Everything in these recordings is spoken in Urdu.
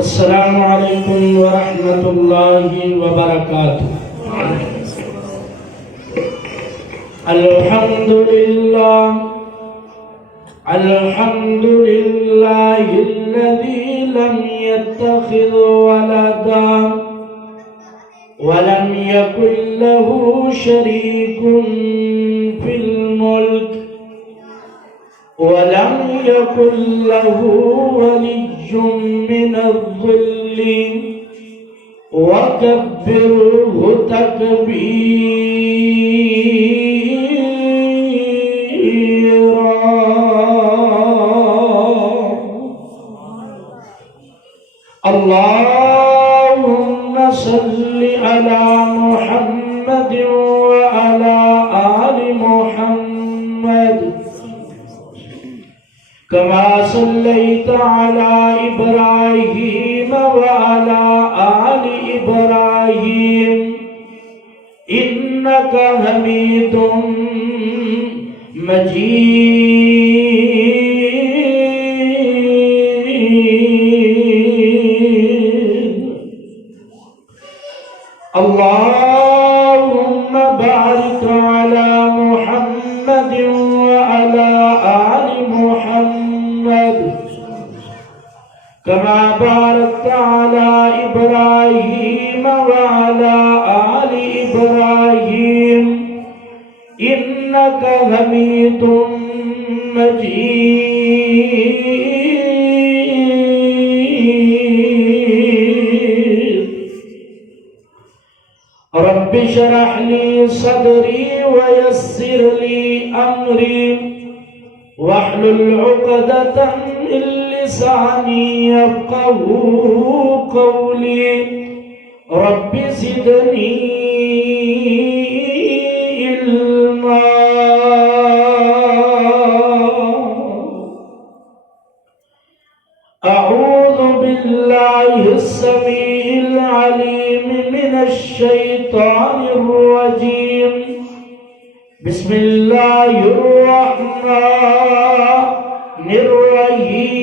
السلام علیکم ورحمۃ اللہ وبرکاتہ۔ الحمدللہ الذی لم يتخذ ولدا ولم يكن له شريك في الملك ولم يكن له ولي من الظل وكبره تكبيرا۔ اللهم صل على محمد وعلى آل محمد كما صليت على إبراهيم وعلى آل إبراهيم إنك حميد مجيد۔ اللهم بارك على محمد وعلى آل محمد كما باركت على إبراهيم وعلى آل إبراهيم إنك حميد مجيد۔ رب اشرح لي صدري ويسر لي أمري واحلل عقدة من لساني يفقهوا قولي۔ رب زدني علما۔ أعوذ بالله السميع العليم من الشيطان الرجيم۔ بسم الله الرحمن الرحيم۔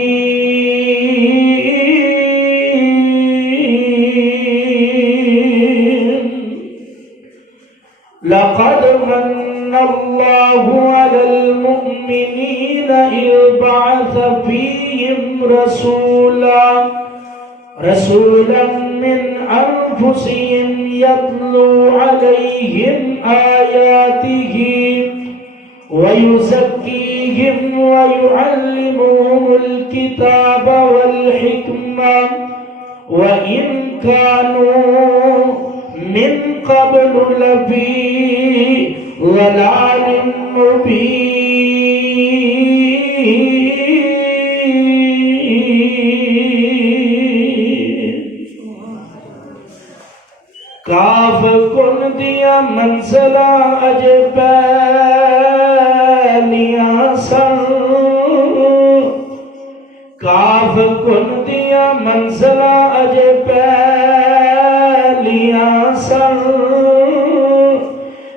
لقد من الله على المؤمنين إذ بعث فيهم رسولا من أنفسهم يتلو عليهم آياته ويزكيهم ويعلمهم الكتاب والحكمة وإن كانوا من قبل لفي ضلال مبين۔ کاف کن دیا منزلہ اج پہلیاں سن، کاف کن دیا منزلہ اج پہلیاں سن،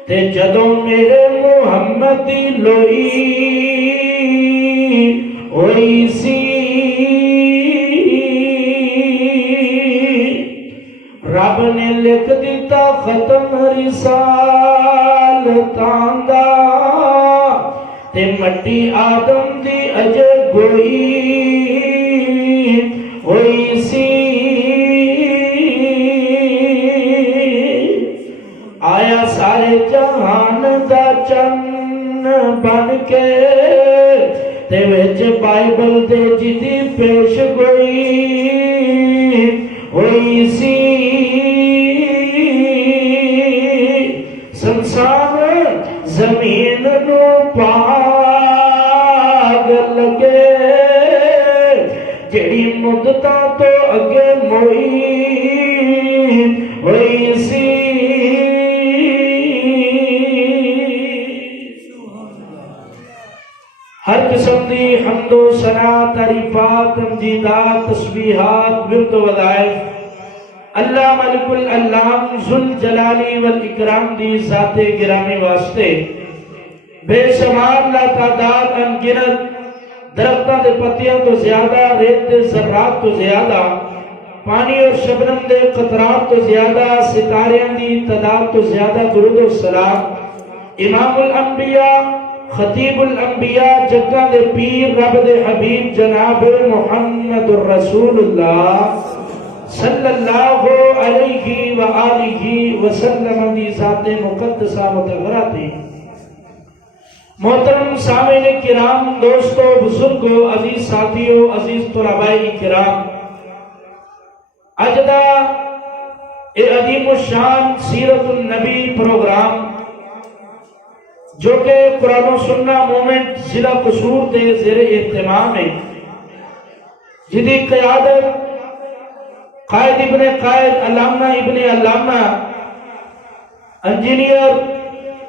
تے جدوں میرے محمد دی لوئی ہوئی سی، رب نے لکھ دیتا ختم رسالتاں دا، تے مٹی آدم دی اجے گوئی ہوئی سی۔ آیا سارے جہان دا چن بن کے، تے وچ بائبل دے جدی پیش گوئی ہوئی سی۔ سنسار زمین نو پاگ لگے، جڑی مدتاں تو اگے موئی ہوئی سی۔ ہر قسم دی حمد و ثنا، تعریفات، تمجیدات، تسبیحات، ورد و وظائف اللہ ملک الالام ذوالجلالی والاکرام دی ذات گرامی واسطے بے شمار لا تعداد انگنت درختوں دے پتیاں تو زیادہ، ریت دے ذرات تو زیادہ پانی اور شبنم دے قطرات تو زیادہ ستاریاں دی تعداد تو زیادہ درود و سلام امام الانبیاء خطیب الانبیاء جگہ دے پیر رب دے حبیب جناب محمد الرسول اللہ صلی اللہ علیہ وآلہ وسلم دی ذات مقدسہ متغرہ تھی۔ محترم سامعین کرام، دوستو، بزرگو، عزیز ساتھیو، عزیز طلباء کرام، اجدہ عظیم الشان سیرت النبی پروگرام جو کہ قرآن و سنہ مومنٹ ضلع قصور دے زیر اہتمام ہے، جدی قیادت قائد ابن قائد علامہ ابن علامہ انجینئر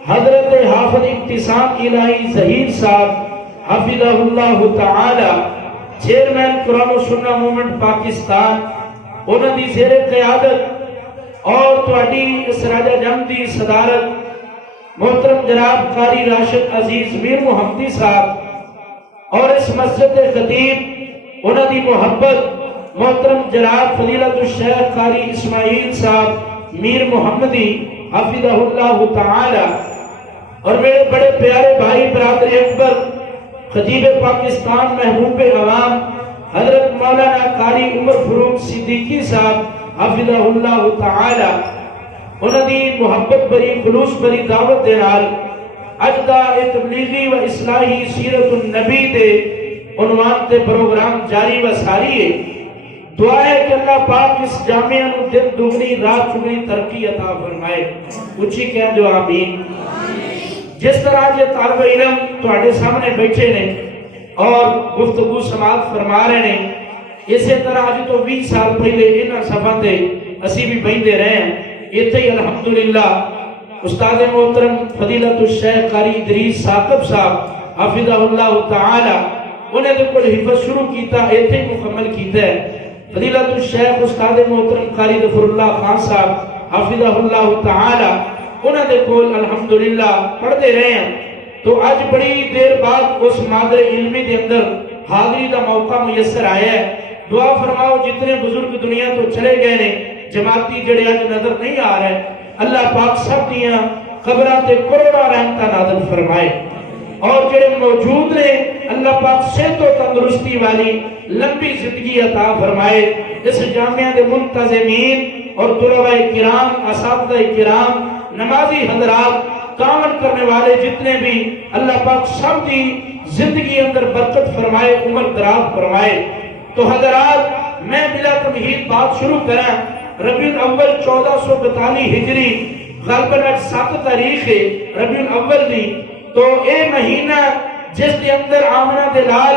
حضرت حافظ ابتسام الہی ظہیر صاحب حفظہ اللہ تعالی چیئرمین قرآن و سنہ مومنٹ پاکستان انہوں دی زیر قیادت اور تواڈی اس راجہ جنگ دی صدارت محترم جناب قاری راشد عزیز میر محمدی صاحب اور اس مسجد خطیب انہوں دی محبت محترم جناب فضیلت الشیخ قاری اسماعیل صاحب میر محمدی حفظہ اللہ تعالی اور میرے بڑے پیارے بھائی برادر اکبر خطیب پاکستان محبوب عوام حضرت مولانا قاری عمر فروق صدیقی صاحب حفظہ اللہ تعالی انہوں دی محبت بری خلوص بری دعوت دے نال اج دا تبلیغی و اصلاحی سیرت النبی دے عنوان تے پروگرام جاری و ساری ہے۔ دعا ہے کہ اللہ پاک اس جامعہ نو دن دگنی رات چگنی ترقی عطا فرمائے، اچھی کہہ جو آمین۔ جس طرح یہ طالب علم تواڈے سامنے بیٹھے نے اور گفتگو سماعت فرما رہے ہیں، اسی طرح آج تو 20 سال پہلے انہاں صفحاں تے اسی بھی بیٹھے رہے ہیں، اتنے ہی الحمدللہ استاد محترم فضیلت الشیخ قاری ادریس ثاقب صاحب حفظہ اللہ تعالی انہیں دے کل حفظ شروع کیتا اتنے مکمل کیتا ہے۔ فضیلت الشیخ استاد محترم قاری ظفر اللہ خان صاحب حفظہ اللہ تعالی انہیں دے کل الحمدللہ پڑھتے رہے ہیں، تو آج بڑی دیر بعد اس مادر علمی دے اندر حاضری دا موقع میسر آیا ہے۔ دعا فرماؤ جتنے بزرگ دنیا تو چلے گئے نے، جماعتی جڑے آج نظر نہیں آ رہے، اللہ پاک سب دیاں قبران تے کروڑا رحمتہ نازل فرمائے، اور جڑے موجود نے اللہ پاک صحت و تندرستی والی لمبی زندگی عطا فرمائے۔ اس جامعہ دے منتظمین اور طلباء کرام، اساتذہ کرام، نمازی حضرات، کامل کرنے والے جتنے بھی اللہ پاک سب دی زندگی اندر برکت فرمائے، عمر دراز فرمائے۔ تو حضرات میں بلا تمہید بات شروع کریں۔ ربیع الاول 1442 ہجری غالباً 7 تاریخ ہے ربیع الاول دی، تو اے مہینہ جس کے اندر آمنہ دلال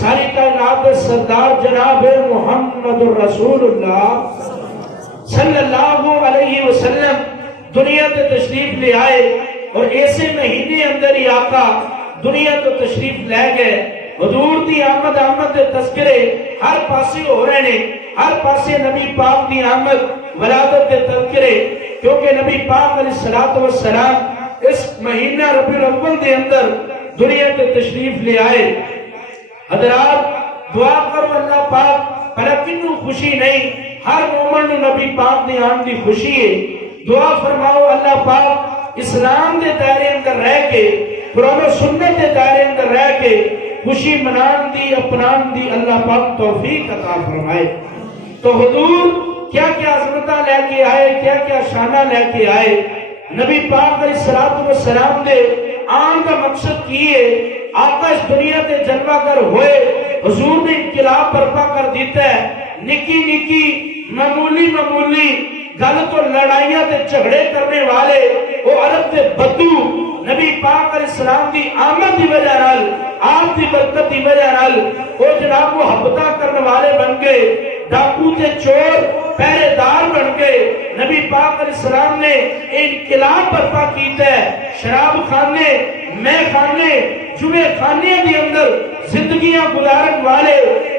ساری کائنات سردار جناب محمد الرسول اللہ صلی اللہ علیہ وسلم دنیا تے تشریف لے آئے، اور ایسے مہینے اندر ہی آقا دنیا تو تشریف لے گئے۔ حضور دی آمد دے تذکرے ہر پاسے ہو رہے ہیں، ہر پاسے نبی پاک دی آمد ولادت دے تذکرے، کیونکہ نبی پاک علیہ السلام اس مہینہ ربیع الاول دے اندر دنیا تے تشریف لے آئے۔ حضرات دعا کرو اللہ پاک پہلے کنو خوشی نہیں، ہر مومن نو نبی پاک دی آمد دی خوشی ہے۔ دعا فرماؤ اللہ پاک اسلام دے دائرے اندر رہ کے، قرآن و سنت دے دائرے اندر رہ کے خوشی منان دی اپنان دی اللہ پاک توفیق عطا فرمائے۔ تو حضور کیا کیا عظمتہ لے کے آئے، کیا کیا شانہ لے کے آئے۔ نبی پاک علیہ السلام دے آن کا مقصد کیے، آقا اس دنیا تے جلوہ گر ہوئے، حضور نے انقلاب برپا کر دیتا ہے۔ نکی نکی معمولی گل تو لڑائیاں تے جھگڑے کرنے والے وہ عرب دے بدو نبی پاک علیہ السلام دی آمد دی وجہ نال، آپ دی برکت دی وجہ نال وہ جناب محبتہ کرنے والے بن گئے، ڈاکو تے چور پہرے دار بن گئے۔ نبی پاک علیہ السلام نے انقلاب برپا کیتا ہے، شراب خانے، میں خانے، جمعے خانے دی اندر زندگیاں گزارن والے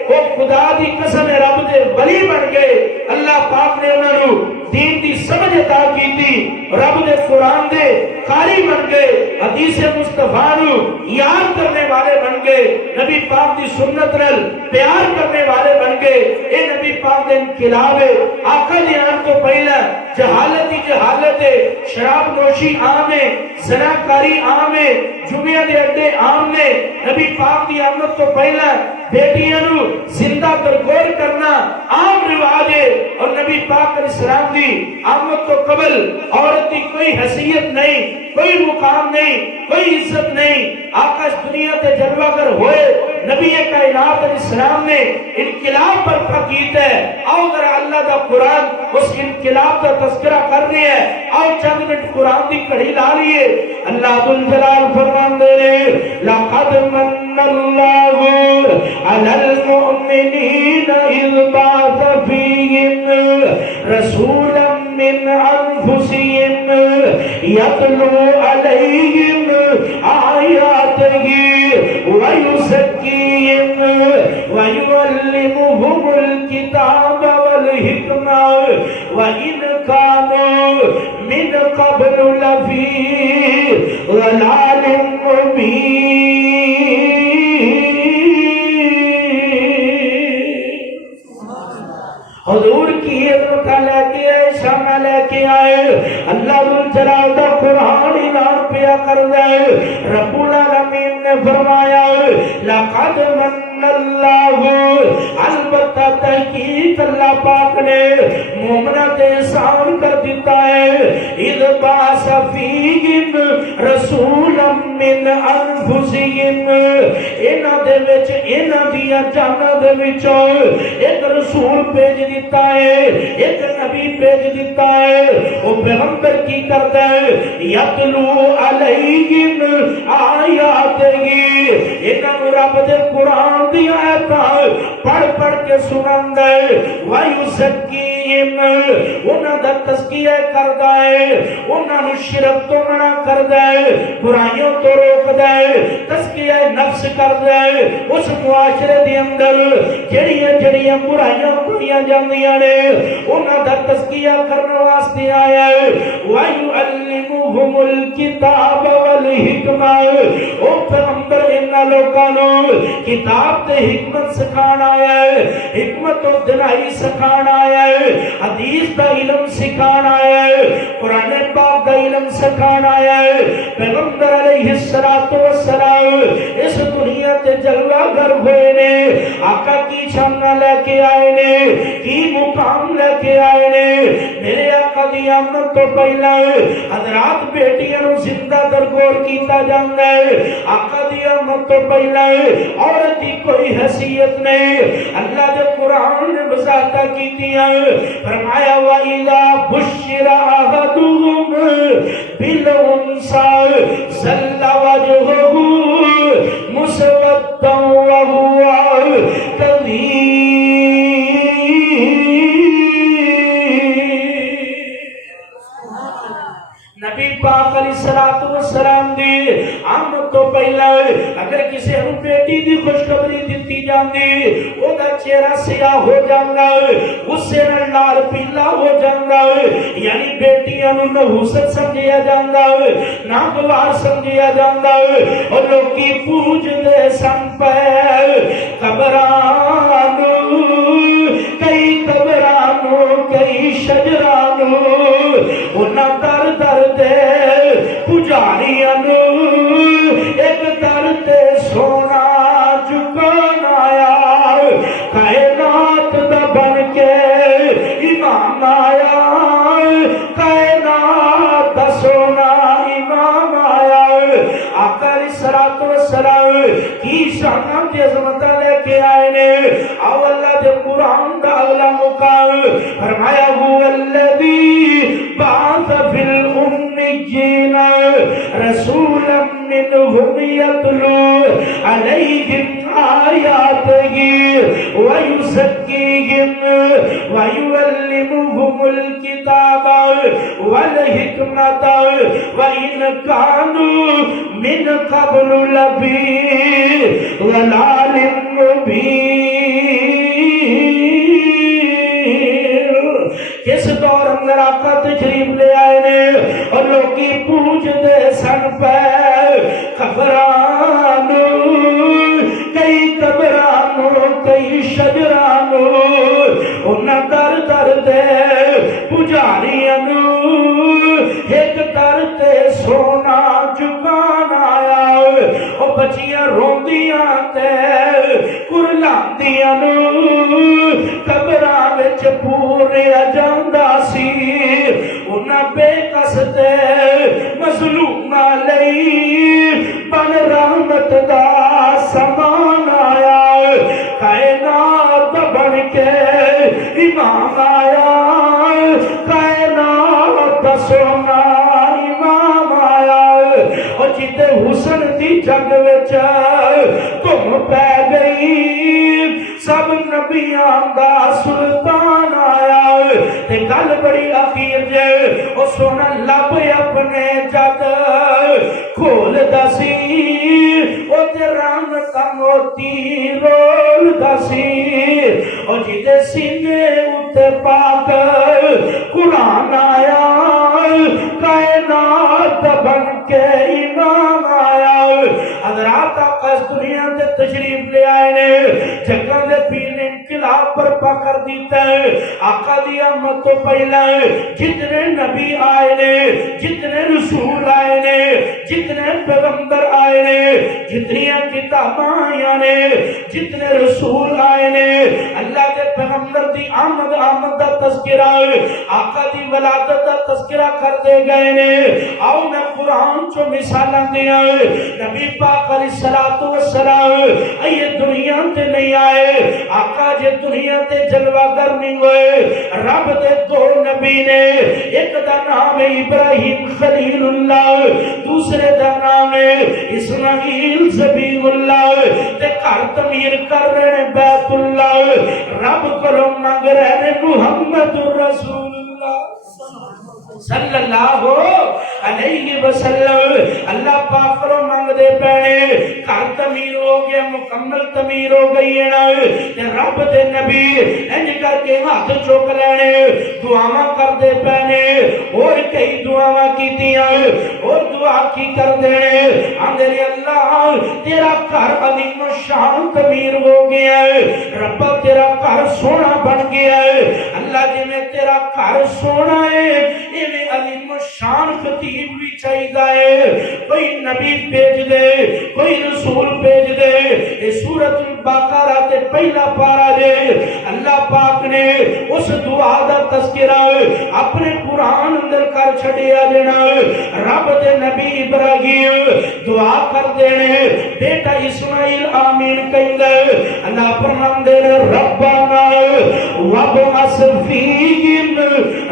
وہ خدا دی قسم رب دے ولی بن گئے۔ اللہ پاک نے انہوں دین دی سمجھ عطا کی تھی، رب دے قرآن دے قاری بن گئے، حدیث مصطفیٰ نو یاد کرنے والے بن گئے، نبی پاک دی سنت نال پیار کرنے والے بن گئے۔ اے نبی پاک دے انقلاب ہے، آقا دے آن تو پہلا جہالت ہی جہالت ہے، شراب نوشی عام ہے، زناکاری عام ہے، جمعہ دے اڈے عام نے۔ نبی پاک دی آمد تو پہلا بیٹیاں نو زندہ درگور کرنا عام رواج ہے، اور نبی پاک علیہ السلام دی آمد تو قبل عورت کی کوئی حیثیت نہیں، کوئی مقام نہیں، کوئی عزت نہیں۔ آقا اس دنیا تے جلوہ گر ہوئے، نبی کائنات علیہ السلام نے انقلاب برپا کیتا ہے۔ آؤ ذرا اللہ دا قرآن اس انقلاب دا تذکرہ کر رہے ہیں، آؤ چند منٹ قرآن دی کڑی لا لیے۔ اللہ ذوالجلال فرمان دے رہے لَقَدْ مَنَّ اللَّهُ عَلَى الْمُؤْمِنِينَ إِذْ بَعَثَ فِيهِمْ رَسُولًا مِّنْ أَنفُسِهِمْ يَتْلُو عَلَيْهِمْ آيَاتِهِ وَيُزَكِّيهِمْ وَيُعَلِّمُهُمُ الْكِتَابَ وَالْحِكْمَةَ وَإِنْ كَانُوا مِنْ قَبْلُ لَفِي ضَلَالٍ مُّبِينٍ۔ حضور کی عظمت لے کے آئے، شان لے کے آئے، اللہ ذوالجلال دا قرآن اعلان پیا کر دے۔ رب العالمین نے فرمایا لَقَدْ مَنَّ اللَّهُ، البتہ تحقیق اللہ پاک نے مومنہ تے احسان کر دیتا ہے۔ اِذْ بَعَثَ فِيهِمْ رَسُولًا مِّنْ أَنفُسِهِمْ، انہاں دے وچ انہاں دیاں جاناں دے وچوں ایک رسول بھیج دیتا ہے، ایک نبی بھیج دیتا ہے۔ وہ پیغمبر کی کرتا ہے یتلو علیہم آیاتہ، انہاں رب دے قرآن دی آیاتاں پڑھ پڑھ کے سناندا ہے۔ وَيُزَكِّيهِمْ، انہاں دا تزکیہ کردا ہے، انہاں نوں شرک تو منع کردا ہے، برائیوں تو روکدا ہے، تزکیہ نفس کردا ہے۔ اس معاشرے دے اندر جڑیاں جڑیاں برائیاں کیتیاں جاندیاں نے انہاں دا تزکیہ کرنے واسطے آیا ہے۔ وَيُعَلِّمُهُمُ الْكِتَابَ وَالْحِكْمَةَ، او پیغمبر انہاں لوکاں نوں کتاب تے حکمت سکھان آیا ہے، حکمت و دلائی سکھان آیا ہے، حدیث دا علم سکھان آیا ہے، قرآن پاک دا علم سکھان آیا ہے۔ پیغمبر علیہ السلام اس دنیا تے جلوہ گر ہوئے نے، آقا کی شان لے کے آئے نے، کی مقام لے کے آئے نے۔ میرے آقا دی آمد تو پہلا حضرات بیٹیاں نوں زندہ درگور کیتا جاندا ہے، آقا دی آمد تو پہلا عورت کی کوئی حیثیت نہیں۔ اللہ دے قرآن نے وضاحتاں کیتیاں، فرمایا وَإِذَا بُشِّرَ أَحَدُهُم بِالْأُنثىٰ ظَلَّ وَجْهُهُ مُسْوَدًّا وَهُوَ كَظِيمٌ۔ نبی پاک علیہ السلام دی آمد تو پہلا اگر کسی نوں بیٹی دی خوشخبری دتی جاندی، او دا چہرہ سیاہ ہو جاندا، غصے نال لال پیلا ہو جاندا، یعنی بیٹیاں نوں نحوست سمجھیا جاندا، ناگوار سمجھیا جاندا، اور لوکی پوج دے سن پے قبرانو، کئی قبرانو کئی شجرانو، انہاں در در دے پجاریاں نو ایک در تے سونا چکان آیا، کائنات دا بن کے امام آیا، کائنات دا سونا امام آیا۔ آقا علیہ السلام کی شان دی عظمت لے کے آئے نے۔ آؤ اللہ دے قرآن دا اگلا مقام فرمایا هو الذی بعث فی الأمیین رسولا منهم یتلو علیہم آیاتہ ویزکیہم ویعلمہم الکتاب والحکمت وإن کانوا من قبل لفی ضلال مبین۔ اس دور اندر آقا تشریف لے آئے نے اور لوگی پوچھ دے سن پہ قبرانو کئی قبرانو کئی شجرانو انہاں در در دے پجاریانو ایک در تے سونا چکان آیا او بچیاں روندیاں تے کرلاندیاں نو قبراں وچ پورے جاندا سی انہاں بے کس تے مظلوماں لئی بن رحمت دا سامان آیا کائنات بن کے امام آیا کائنات سونا امام آیا اور جتے حسن دی جگ وچ تم پہ گئی سب نبیاں دا سلطان آیا تے گل بڑی اخیر جے او سونا لب اپنے جگ کھول دسی او تے رام کا موتی رول دسی او جتے سینے اتے پاک قرآن آیا کائنات بن کے امام آیا حضرات آقا اس دنیا تے تشریف لے آئے نے جگہ دے پیر نے انقلاب پر پکڑ دیتا ہے آقا دی آمد تو پہلا جتنے نبی آئے نے جتنے رسول آئے نے جتنے پیغمبر آئے نے جتنی کتاباں آئے نے جتنے رسول آئے نے اللہ کے پیغمبر دی آمد دا تذکرہ آقا دی ولادت دا تذکرہ کر دے گئے نے آؤ میں قرآن چو مثالاں دیا نبی پاک علیہ السلام یہ دنیا تے نہیں آئے آقا جے دنیا تے جلوہ گر نہیں ہوئے رب دے دو نبی نے ایک دا نام ہے ابراہیم خلیل اللہ دوسرے دا نام ہے اسماعیل ذبیح اللہ تے کر تعمیر کر رہے بیت اللہ رب کرو مانگ رہے محمد رسول اللہ صلی اللہ علیہ وسلم اللہ پاک کرو مانگ دے پینے کار تعمیر ہو گیا مکمل تعمیر ہو گئی ہے نا رب دے نبی انج کر کے ہاتھ چوک لینے دعاواں کر دے پینے اور کئی دعاواں کی دیا اور دعا کی کر دینے آندھے اللہ تیرا گھر عظیم و شان تعمیر ہو گیا ہے رب تیرا گھر سونا بن گیا ہے اللہ جی میں تیرا گھر سونا ہے میں عظیم و شان خطیب بھی چاہیے کوئی نبی بھیج دے کوئی رسول بھیج دے یہ سورۃ البقرہ تے پہلا پارا دے اللہ پاک نے اس دعا دا تذکرہ اپنے قرآن اندر کر چھڑیا دینا رب دے نبی ابراہیم دعا کر دینے بیٹا اسماعیل آمین کہیں گے اللہ فرمان دے ربنا وابعث فیہم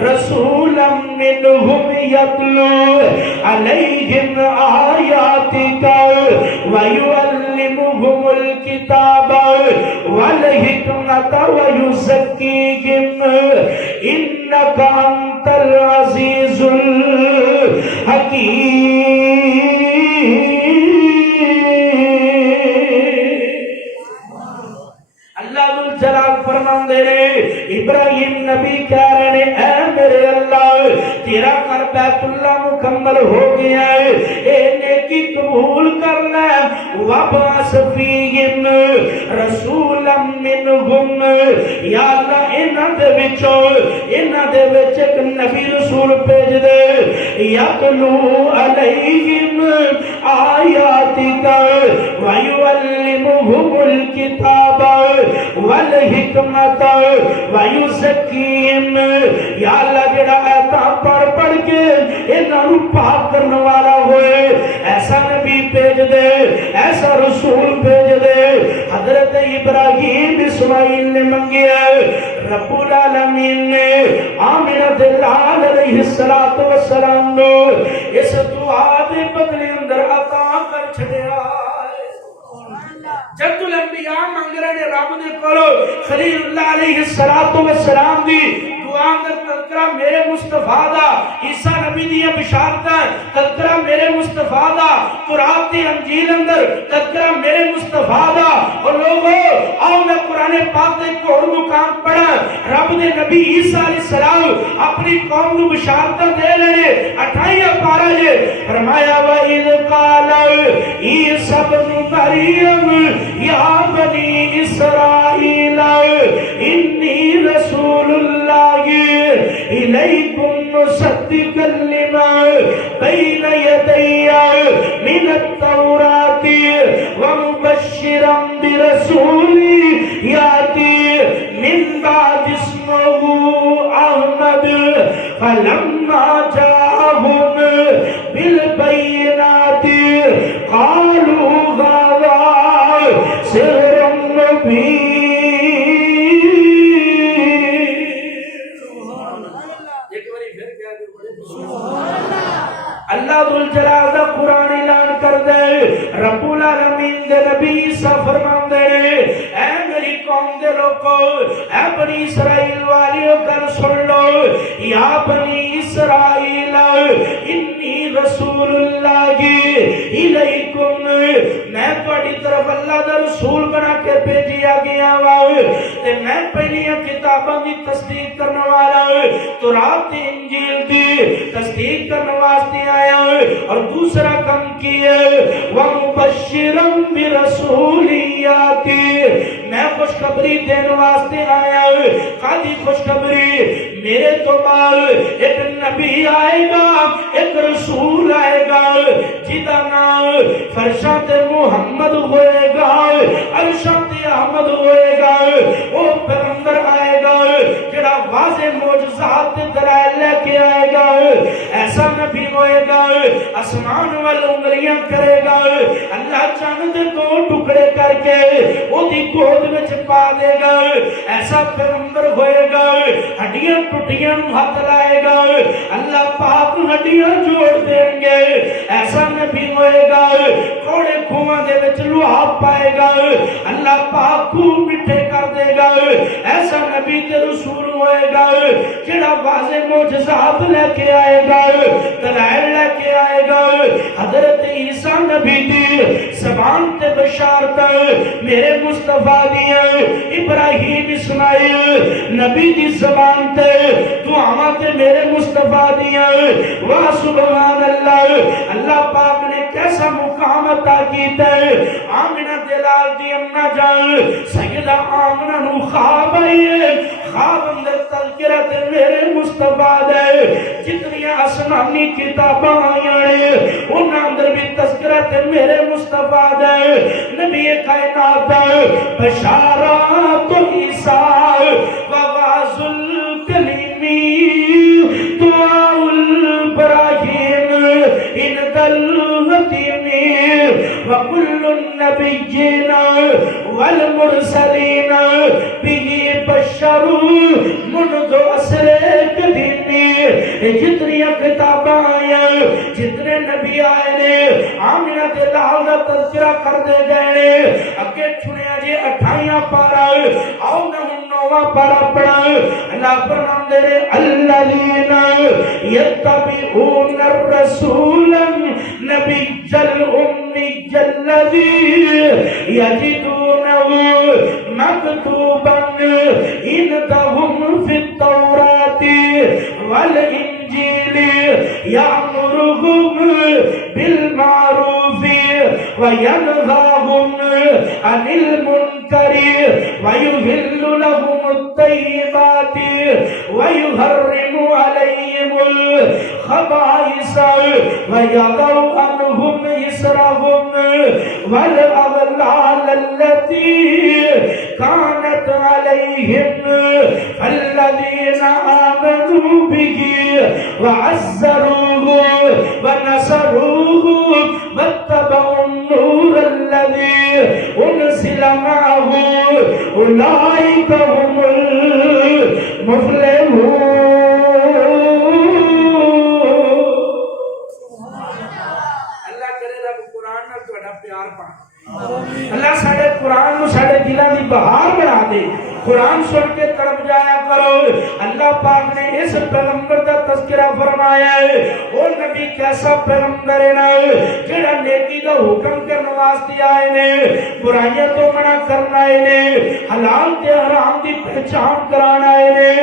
رسولا منهم يتلو عليهم آياتك ويعلمهم الكتاب والحكمة ويزكيهم إنك أنت العزيز الحكيم اللہ ذو الجلال فرمان دے رہے ابراہیم نبی کہہ رہے ہیں اے میرے اللہ تیرا کر بیت اللہ مکمل ہو گیا ہے اے نیکی قبول کر لے وابعث فیہم رسولا منہم یا اللہ انہاں دے وچ ایک نبی رسول بھیج دے یتلو علیہم آیاتک ویعلمہم الکتاب والحکمت ویزکیہم یا اللہ جڑا ایتاں پڑھ کے انہاں پاک کرنے والا ہوئے ایسا نبی بھیج دے ایسا رسول بھیج دے حضرت ابراہیم اسماعیل نے منگیا رب العالمین نے آمنہ دلال علیہ السلام نو اس دعا دے بدلے اندر عطا کر چھڑیا جد الانبیاء منگ رہے نے رب دے کولو خلیل اللہ علیہ السلام دی دعا قرآن دا تذکرہ میرے مصطفیٰ دا، عیسیٰ نبی دیا بشارتاں تذکرہ میرے مصطفیٰ دا، تورات تے انجیل اندر تذکرہ میرے مصطفیٰ دا۔ اور لوگو آؤ میں قرآن پاک دے ایک اور مقام پڑھا، رب دے نبی عیسیٰ علیہ السلام اپنی قوم نو بشارتاں دے لے 28 پارہ جے فرمایا وَإِذْ قَالَ عِيسَى ابْنُ مَرْيَمَ يَا بَنِي إِسْرَائِيلَ إِنِّي رَسُولُ اللَّهِ إِلَيْكُمْ مُصَدِّقًا لِمَا بَيْنَ يَدَيَّ مِنَ التَّوْرَاةِ وَمُبَشِّرًا بِرَسُولٍ يَأْتِي مِن بَعْدِي اسْمُهُ أَحْمَدُ فَلَمَّا جَاءَهُم بِالْبَيِّنَاتِ قَالُوا هَذَا سِحْرٌ مُبِينٌ۔ اللہ ذوالجلال دا قرآن اعلان کر دے، رب العالمین دے نبی عیسیٰ فرمان دے اے میری قوم دے لوگو، اے بنی اسرائیل والیو کر سن لو، یا بنی اسرائیل انی رسول اللہ الیکم، میں تھوڑی طرف اللہ دا رسول بنا کے بھیجیا گیا ہوں، تے میں پہلیاں کتاباں دی تصدیق کرنے والا تورات انجیل دی تصدیق کرنے واسطے آیا اور دوسرا کم کیا وَمُبَشِّرًا بِرَسُولِيَّاتِ، میں خوشخبری دینے واسطے آیا۔ قادی خوشخبری میرے تو بعد ایک نبی آئے گا، ایک رسول آئے گا جدا نام فرشات محمد ہوئے گا، ارشاد احمد ہوئے گا، وہ پیغمبر آئے گا جڑا واضح معجزات دلائل لے کے آئے گا، ایسا نبی ہوئے گا آسمان وال انگلیاں کرے گا، اللہ چاند دو ٹکڑے کر کے وہ دی گود میں پا دے گا، ایسا پیغمبر ہوئے گا ہڈیاں ٹوٹیاں ہاتھ لائے گا، اللہ پاک ہڈیاں جوڑ دیں گے، ایسا نبی ہوئے گا کوڑے کھواں دے وچ لوہا پائے گا، اللہ پاک کو مٹھے کر دے گا، ایسا نبی تے رسول ہوئے گا جڑا واضح معجزات لے کے آئے گا، دلائل لے کے آئے گا۔ حضرت عیسیٰ نبی دی زبان تے بشارت میرے مصطفیٰ دیا، ابراہیم اسماعیل نبی دی زبان تے دعاواں تے میرے مصطفیٰ دیا، واہ سبحان اللہ، اللہ پاک نے کیسا مقام عطا کیتا ہے۔ آمنہ دلال دی امنا جان سیدہ آمنہ نو خواب آئیے، خواب اندر تذکرت میرے مصطفیٰ دے، جتنی آسمانی کتاباں آئیں ان اندر بھی تذکرت میرے مصطفیٰ دے، نبی کائنات بشارات عیسیٰ وواز الکلیمی دعا البراہیم ان دلغتیمی وکل النبیین والمرسلین بھی بشر منذ عصر قدیمی۔ جتنی کتاباں آئیں جتنے نبی آئے نے آمنہ دے لال دا تذکرہ کر دے گئے، اگے چھنے جی 28 پارا، آؤ میں ہم 9واں پارا پڑھا۔ اللہ فرمان دے رہے الذین یتبعون الرسول نبی الأمی الذی یجدونہ مکتوبا عندهم فی التوراۃ والانجیل یأمرهم بالمعروف وینہاهم عن المنکر ویحل لهم الطیبات ویحرم علیہم الخبائث ویضع عنہم إصرهم والأغلال التي كانت عليهم فالذين آمنوا به وعزروه ونصروه واتبعوا النور الذي أنزل معه أولئك هم المفلحون۔ اللہ ساڑھے قرآن کو ساڑھے دلہ دی بہار بڑھا دے، قرآن سن کے طرف جایا کرو۔ اللہ اللہ پاک نے اس پیغمبر دا تذکرہ فرمایا ہے وہ نبی کیسا پیغمبر ہے نا جڑا نیکی دا حکم کرنے واسطے آئے نے برائیاں تو منع کرنا ہے حلال تے حرام دی پہچان کرانا ہے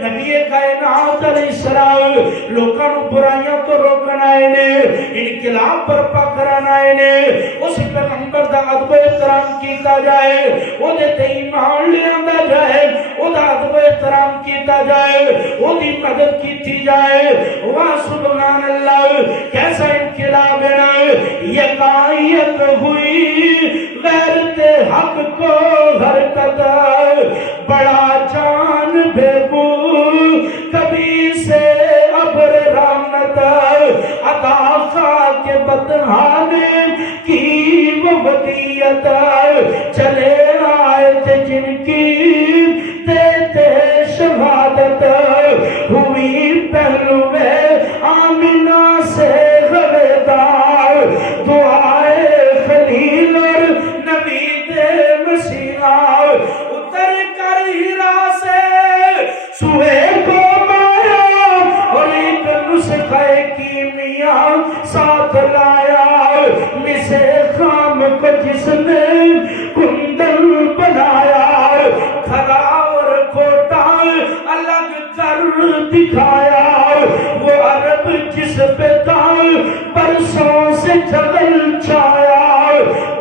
نبی کائنات علیہ السلام لوکاں نوں برائیاں تو روکنا ہے انقلاب برپا کرانا ہے اس پیغمبر دا ادب احترام کیتا جائے او دے تے ایمان لیندا جائے او دا ادب احترام کیتا جائے او دی مدد کیتی جائے واہ سبحان اللہ کیسا انقلاب ہے یکایک ہوئی غیرت حق کو ہر قدر بڑا جان بے بو کبھی سے ابر رحمت عطا خاک بدہانے کی وہ ودیت چلے آئے تھے جن کی دیتے شہادت ہوئی پہلو میں آمینہ سے غویدار دعائے خلیل اور نبی دے مسیحہ اتر کر ہیرا سے سوئے کو مایا اور ایک نسخہ کیمیا ساتھ لایا مسے خام کو جس نے کندل بنایا کھلا اور کھوٹا الگ کر دکھایا وہ عرب جس پہ تھا برسوں سے جگل چھایا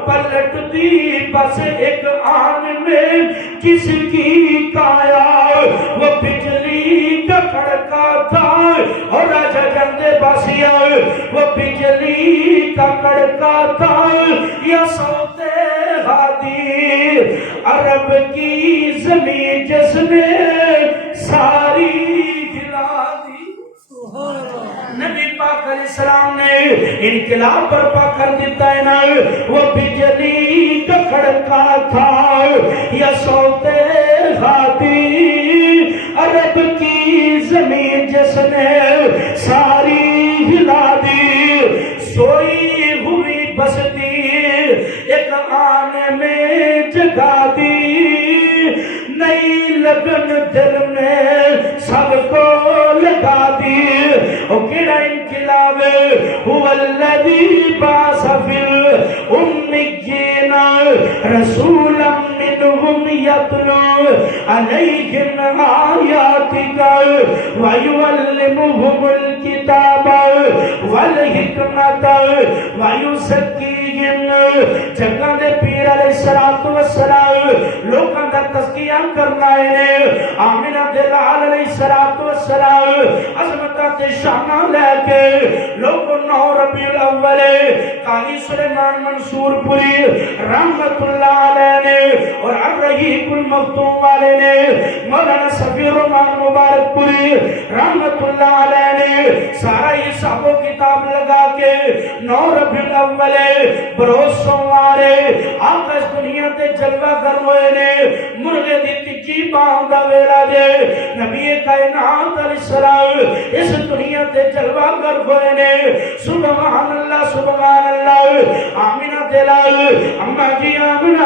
پلٹ دی بس ایک آن میں کس کی کایا وہ بجلی کا کڑکا تھا اور راجہ جندے باسیا وہ بجلی کا کڑکا تھا یا سوتے ہادی عرب کی زمین جس نے ساری ہلا دی نبی پاک علیہ السلام نے انقلاب برپا کر دیتا ہے نا وہ بجلی کا کڑکا تھا یا سوتے ہاتھی عرب کی زمین جس نے ساری ہلا دی سوئی ہوئی بستی ایک آنے میں جگا دی نئی لگن دل میں سب کو لگا دی او کیڑا انقلاب هو الذی باعث فی الامین رسولا منهم یتلو علیہم آیاتک ویعلمهم الکتاب والحکمت ویزکیہم جگہ دے پیر علیہ السلام لوکاں دا تزکیہ کرنا ہے آمینہ دلال علیہ السلام عظمتہ تے شانہ لے کے لوگوں نو ربیع الاول قاضی سلیمان منصور پوری رحمت اللہ علیہ نے اور الرحیق المختوم والے نے مولانا صفی الرحمن مبارک پوری رحمت اللہ علیہ نے سارا حساب و کتاب لگا کے نو ربیع الاول بروز سوارے آقا اس دنیا تے جلوہ کر ہوئے نے مرغے دی تکی باندھا ویلا دے نبی کائنات علیہ السلام اس دنیا تے جلوہ کر ہوئے نے سبحان اللہ سبحان اللہ آمینہ دلال اممہ جی آمنہ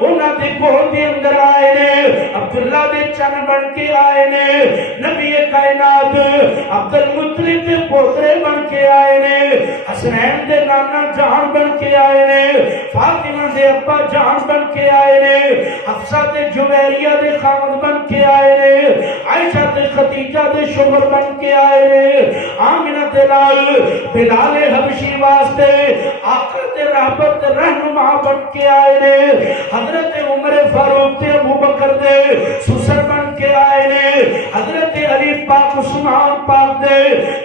انہاں دے گھول دے اندر آئے نے عبداللہ دے چن بن کے آئے نے نبی کائنات عبدالمطلب دے پوترے بن کے آئے نے حسنین دے نانا جان بن کے آئے نے فاطمہ دے ابا جان بن کے آئے نے حفصہ دے جویریہ دے خامد بن کے آئے نے عائشہ دے خدیجہ دے شوہر بن کے آئے نے آمینہ دلال بلال حبشی واسطے آقا دے رحمت رہنما بن کے آئے نے حضرت عمر فاروق دے ابو بکر دے سسر بن کے آئے نے حضرت علی پاک عثمان پاک دے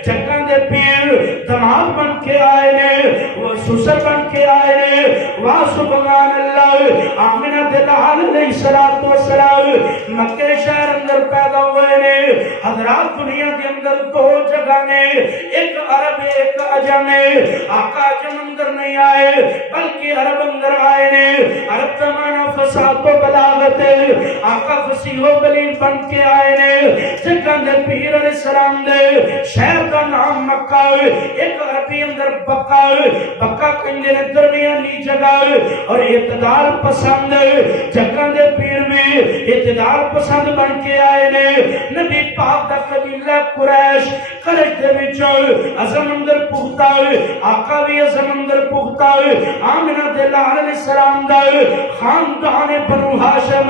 جگہ دے پیر دماغ بن کے آئے نے سسر بن کے آئے نے واہ سبحان اللہ آمینہ دلال علیہ السلام مکہ شہر اندر پیدا ہوئے نے حضرات دنیا کے اندر دو جگہ نے، ایک عرب ایک عجم ہے۔ آقا عجم اندر نہیں آئے بلکہ عرب اندر آئے نے۔ عرب زمانہ فصاحت و بلاغت ہے، آقا فصیح و بلیغ بن کے آئے نے۔ جگہ دے پیر علیہ السلام دے شہر کا نام مکہ ہے، ایک عربی اندر بکا ہے، بکا کہندے نے درمیانی جگہ اور اعتدال پسند جگہ دے پیر بھی اعتدال پسند بن کے آئے نے۔ نبی پاک دا قبیلہ قریش قریش دے وچوں عظم اندر پختہ آقا بھی عظم اندر پختہ آمنہ دے لال علیہ السلام دا خاندان بنو ہاشم،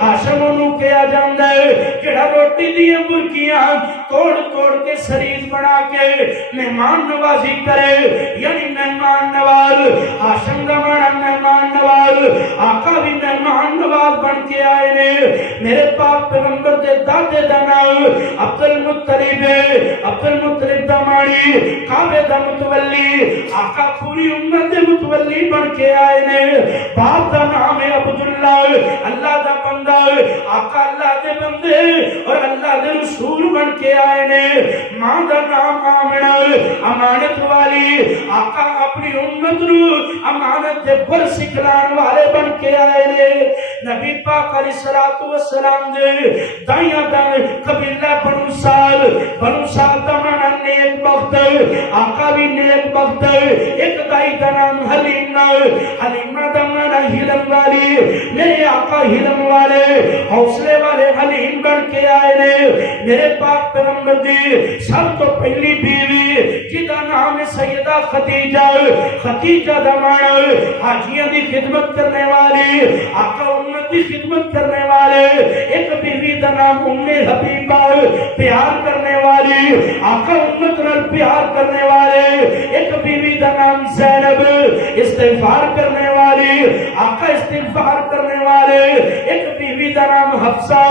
ہاشم انہوں کیا جاندہ ہے کڑا روٹی دیئے برکیاں توڑ توڑ کے سرید بنا کے مہمان نوازی کرے، یعنی مہمان نواز۔ ہاشم کا مانا مہمان نواز، آقا بھی مہمان نواز بن کے آئے نے۔ میرے پاک پیغمبر دے دادے دا نام عبد المطلب ہے، عبد المطلب دا مانی کعبے دا متولی، آقا پوری امت دے متولی بن کے آئے نے۔ باپ دا نام ہے عبداللہ، اللہ دا بندہ، آقا اللہ دے بندے اور اللہ دے رسول بن کے آئے نے۔ ماں دا نام آمنہ امانت والی، آقا اپنی امت نو امانت دے پر سکھلان والے بن کے آئے نے۔ نبی پاک علیہ السلام دے دائیاں دائیں قبیلہ بنو سال دا مانا نیک بخت، آقا بھی نیک بخت۔ ایک دائی دا نام حلیمہ دا مانا ہلم والی، میرے آقا ہلم والے حوصلے والے حلیم بن کے آئے نے۔ میرے پاک پیغمبر دی سب تو پہلی بیوی جدا نام سیدہ خدیجہ، خدیجہ دا مانا حاجیاں دی خدمت کرنے والی، آقا امت دی خدمت کرنے والے۔ ایک بیوی دا نام ام حبیبہ، پیار کرنے والی، آقا امت نال پیار کرنے والے۔ ایک بیوی دا نام زینب، استغفار کرنے والی، آقا استغفار کرنے والے۔ ایک بیوی دا نام حفصہ،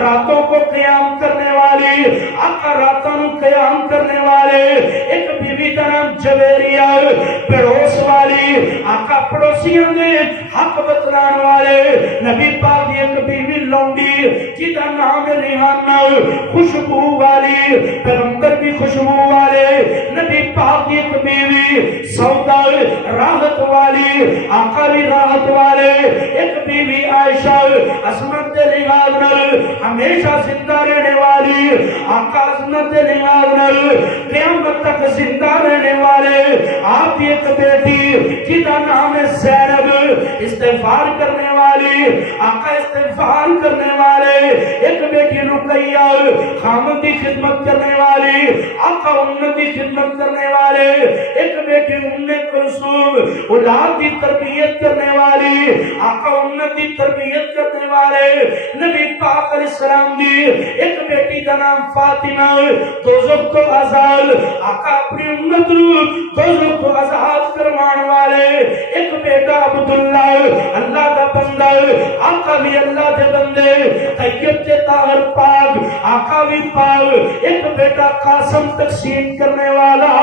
راتوں کو قیام کرنے والی، آقا راتوں کو قیام کرنے والے۔ ایک بیوی دا نام جویریہ، پڑوس والی، آقا پڑوسیاں دے حق بتلان والے۔ نبی پاک دی ایک بیوی لونڈی جدا نام ریحانہ، خوشبو والی، پیغمبر بھی خوشبو والے۔ نبی پاک دی ایک بیوی سودا، راحت والی، آقا بھی راحت والے۔ ایک بیوی عائشہ عظمت دے لحاظ نال ہمیشہ زندہ رہنے والی، آقا عظمت دے لحاظ نال قیامت تک زندہ رہنے والے۔ آپ ایک بیٹی جدا نام ہے زینب، استغفار کرنے والی، آقا استغفار کرنے والے۔ ایک بیٹی رقیہ خامد کی خدمت کرنے والی، آقا امت کی خدمت کرنے والے۔ ایک بیٹی ام کلثوم اولاد کی تربیت کرنے والی، آقا امت کی تربیت کرنے والے۔ نبی پاک علیہ السلام دی ایک بیٹی کا نام فاطمہ، دوزخ کو آزاد، آقا اپنی امت دوزخ کو آزاد کروانے والے۔ ایک بیٹا عبداللہ، اللہ کا بندہ، آقا بھی اللہ دے بندے، طیب تے طاہر پاک، آقا بھی پاک۔ ایک بیٹا قاسم تقسیم کرنے والا،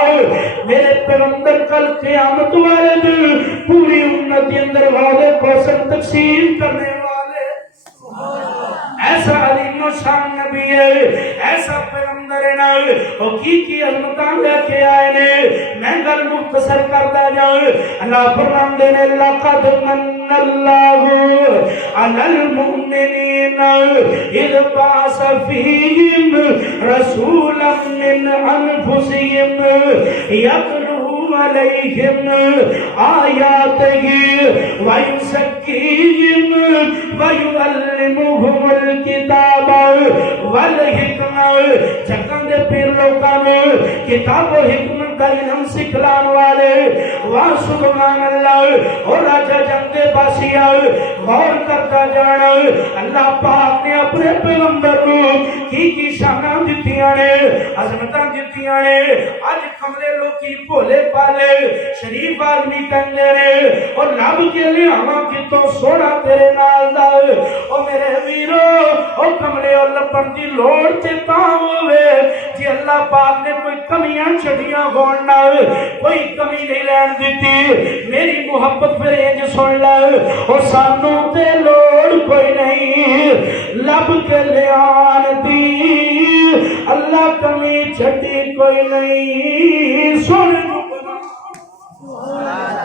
میرے پیغمبر کل قیامت والے دن پوری امت کے اندر وعدے کوثر تقسیم کرنے والے۔ ایسا علیم و شان نبی ہے، ایسا پیغمبر ہے، حقیقی عظمتاں لے کے آئے نے۔ میں گل مختصر کرتا جاؤں، اللہ فرمان دینے لقد من اللہ علی المؤمنین اذ بعث فیہم رسولا من انفسہم یتلو علیہم آیاتہ ویزکیہم ویعلمہم الکتاب والحکمہ۔ جگن دے پیر لوگاں کتاب و حکمت کا علم سکھلان والے، واہ سبحان اللہ۔ اور راجہ جنگ باسیہ غور کرتا جانا، اللہ پاک نے اپنے پیغمبر کو کی شاناں دتیاں نے، عظمتاں دتیاں نے۔ آج کملے لوکی بھولے پالے شریف آدمی کہندے نے، اور لب کے لیے ہماں کی تو سونا تیرے نال دا۔ او میرے ویرو، او کملے اور لپن دی لوڑ تے تاں ہوئے جی اللہ پاک نے کوئی کمیاں چھڑیاں ہونا، کوئی کمی نہیں لین دیتی۔ میری محبت پھر انج سن لے، او سانو تے لوڑ کوئی نہیں لب کے لیان دی، چھٹی کوئی نہیں سونے کو بنا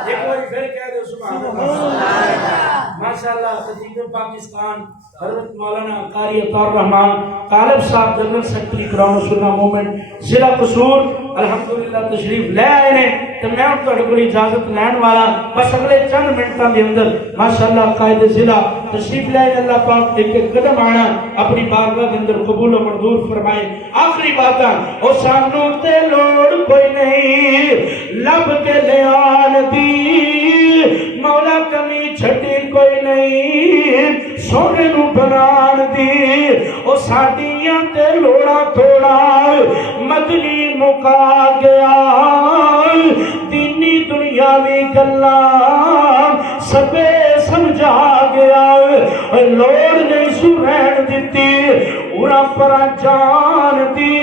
ایک بار پھر کہہ دو سبحان اللہ ماشاءاللہ خطیب پاکستان حضرت مولانا قاری عطا الرحمان غالب صاحب جنرل سیکرٹری قرآن و سنہ موومنٹ ضلع قصور الحمدللہ تشریف لے آئے نے تو میں ان کو بڑی اجازت لین والا بس اگلے چند منٹوں کے اندر ماشاءاللہ قائد ضلع تشریف لے آئے اللہ پاک ایک ایک قدم آنا اپنی بارگاہ کے اندر قبول و منظور فرمائے آخری باتاں او سانو تے لوڑ کوئی نہیں لب کے لیان دی مولا کمی چھٹی کوئی نہیں سونے نو بنان دی او ساڈیاں تے لوڑا تھوڑا مدنی مکا گیا دینی دنیاوی گلاں سبے سمجھا گیا لوڑ نہیں سرین دیتی اڑا پر جان دی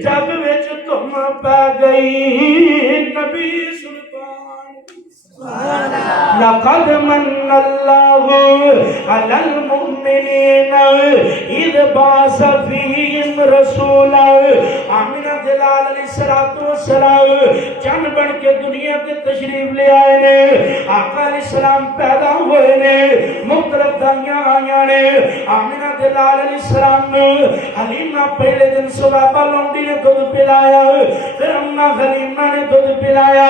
جگ وچ تم پہ گئی نبی سلطان لقد من اللہ علی المؤمنین اذ بعث فیہم رسولا آمینہ دلال علیہ السلام چند بن کے دنیا کے تشریف لے آئے نے آقا علیہ السلام پیدا ہوئے نے مختلف دائیاں آئیاں نے آمینہ دلال علیہ السلام حلیمہ پہلے دن صحابہ لونڈی نے دودھ پلایا پھر امہ حلیمہ نے دودھ پلایا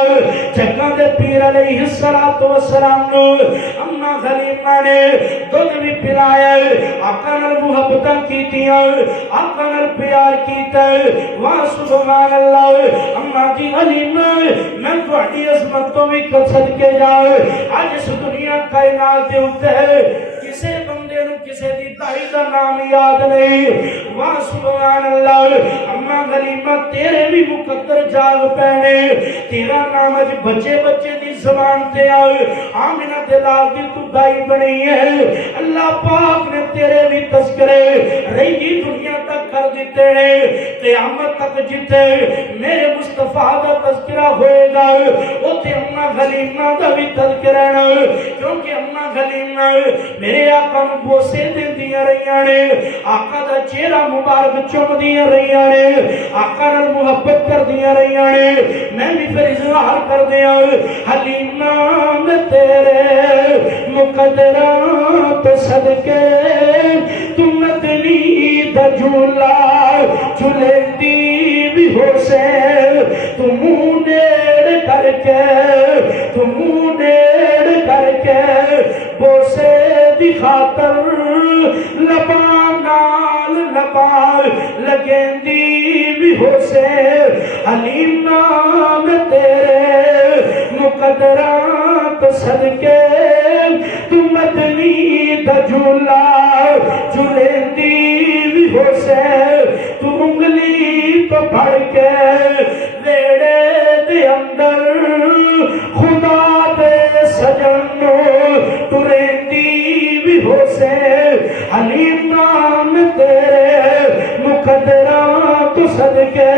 جگہ دے پیر علیہ السلام امہ حلیمہ نے دودھ بھی پلایا آقا نال محبتاں کیتیاں آقا نال پیار کیتا واہ سبحان اللہ امہ جی حلیمہ میں تھوڑی عظمت تو بھی کسد کے جاؤ آج اس دنیا کائنات دے ہوتے کسے بندے نو کسے دی دائی دا نام یاد نہیں واہ سبحان اللہ امہ غلیمہ تیرے بھی مقدر جاگ پہنے تیرا نام اج بچے بچے دی زبان تے آئے آمینہ دلال دی تو دائی بنی ہے اللہ پاک نے تیرے بھی تذکرے رہی دنیا تک کر دیتے ہیں قیامت تک جتے میرے مصطفیٰ دا تذکرہ ہوئے گا وہ تے امہ غلیمہ دا بھی تذکرہ نا کیونکہ امہ غلیمہ میرے آقا نو بوسے دن دیا رہیاں نے آقا دا چہرہ مبارک چوم دیا رہیاں نے آقا نال محبت کر دیا رہیاں نے میں بھی پھر اظہار کر دیا حلیمہ میں تیرے مقدرات صدقے تم مدنی دا جھولا جھولے دی بھی ہو سے تم نیڑ کر کے بوسے دی خاطر لبان نال لبان لگیں دی بھی ہو سے حلیمہ میں تیرے مقدرات صدقے تم مدنی دا جھولا جھولیں دی بھی ہو سے تو انگلی تو پڑھ کے لیڑے دے اندر خدا دے سجنو تریں دی بھی ہو سے حلیمہ میں تیرے مقدرات صدقے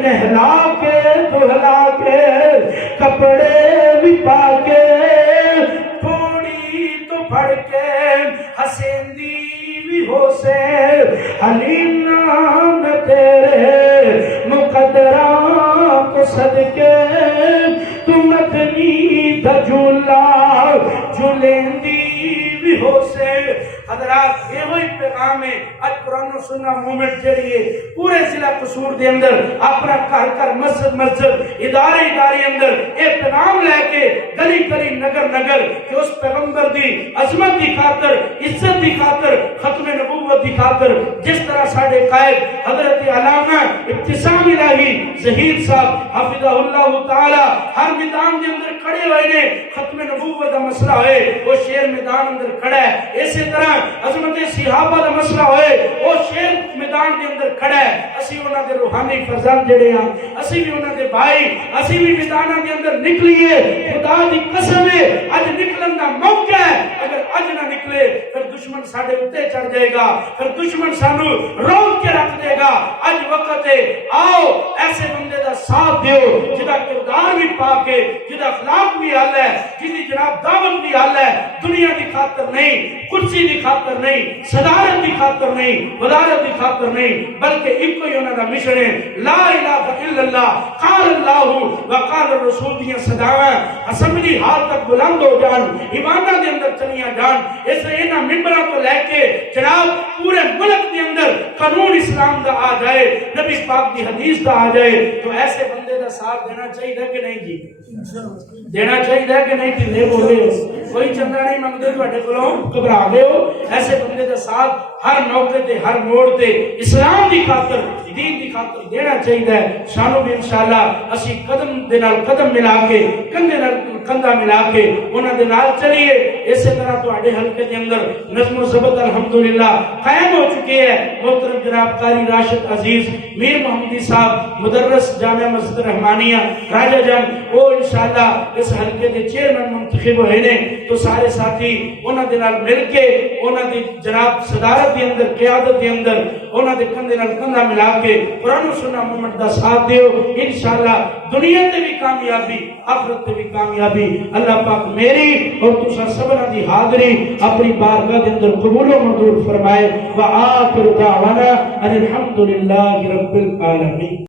نہلا کے دہلا کے کپڑے بھی پا کے تھوڑی تو پڑھ کے حسین دی بھی ہو سے حلیمہ میں تیرے مقدرات صدقے تو مدنی دا جھولا جھولیں دی بھی ہو سے حضرات یہ وہی پیغام ہے آج قرآن و سنہ مومنٹ جڑیے پورے ضلع قصور دے اندر اپنا کر مسجد ادارے اندر ایک پیغام لے کے گلی گلی نگر نگر کہ اس پیغمبر دی عظمت دی خاطر عزت دی خاطر ختم نبوت دی خاطر جس طرح ساڑھے قائد حضرت علامہ ابتسام الہی ظہیر صاحب حفظہ اللہ تعالی ہر میدان دے اندر کھڑے ہوئے نے ختم نبوت دا مسئلہ ہے وہ شیر میدان اندر کھڑا ہے اسی طرح عظمت صحابہ دا مسئلہ ہوئے وہ شیر میدان دے اندر کھڑا ہے اسی انہاں دے روحانی فرزند جڑے ہیں اسی بھی انہاں دے بھائی اسی بھی میداناں دے اندر نکلیے خدا دی قسم ہے اج نکلن دا موقع ہے اگر اج نہ نکلے پھر دشمن ساڈے اوتے چڑھ جائے گا پھر دشمن سانو روک کے رکھ دے گا اج وقت واسطے آؤ ایسے بندے دا ساتھ دیو جدا کردار بھی پاک ہے، جدا اخلاق بھی حل ہے، جدی جناب دعوت بھی حل ہے، دنیا دی خاطر نہیں، کرسی دی خاطر نہیں، صدارت دی خاطر نہیں، وزارت دی خاطر نہیں، بلکہ ایک کوئی انہاں دا مشن ہے لا الہ الا اللہ قال اللہ وقال الرسول دیاں صداواں اسمبلی ہال تک بلند ہو جان، ایماناں دے اندر چلیاں جان، اس لیے انہاں ممبراں تو لے کے جناب پورے ملک دے اندر قانون اسلام دا آ جائے، نبی پاک دی حدیث دا آ جائے، تو ایسے بندے دا ساتھ دینا چاہیے کہ نہیں جی؟ دینا چاہیے کہ نہیں؟ ڈھلے بولے ہو، کوئی چندہ نہیں منگتے تواڈے کولوں گھبرا گئے ہو، ایسے بندے دا ساتھ ہر موقع تے ہر موڑ تے اسلام دی خاطر دین دی خاطر دینا چاہیے۔ سانو بھی انشاءاللہ اسی قدم دے نال قدم ملا کے کندھے نال کندھا ملا کے انہاں دے نال چلیے۔ اسی طرح تواڈے حلقے دے اندر نظم و ضبط الحمدللہ قائم ہو چکے ہے۔ محترم جناب قاری راشد عزیز میر محمدی صاحب مدرس جامعہ مسجد رحمانیہ راجہ جان وہ انشاءاللہ اس حلقے دے چیئرمین منتخب ہوئے نے، تو سارے ساتھی انہاں دے نال مل کے انہاں دی جناب صدارت دے اندر قیادت دے اندر انہاں دے کندھے نال کندھا ملا کے قرآن و سنت مومنٹ دا ساتھ دیو، انشاءاللہ دنیا تے بھی کامیابی آخرت تے بھی کامیابی اللہ پاک میری اور تساں سبھاں دی حاضری اپنی بارگاہ دے اندر قبول و منظور فرمائے۔ وآخر دعوانا ان الحمدللہ رب العالمین۔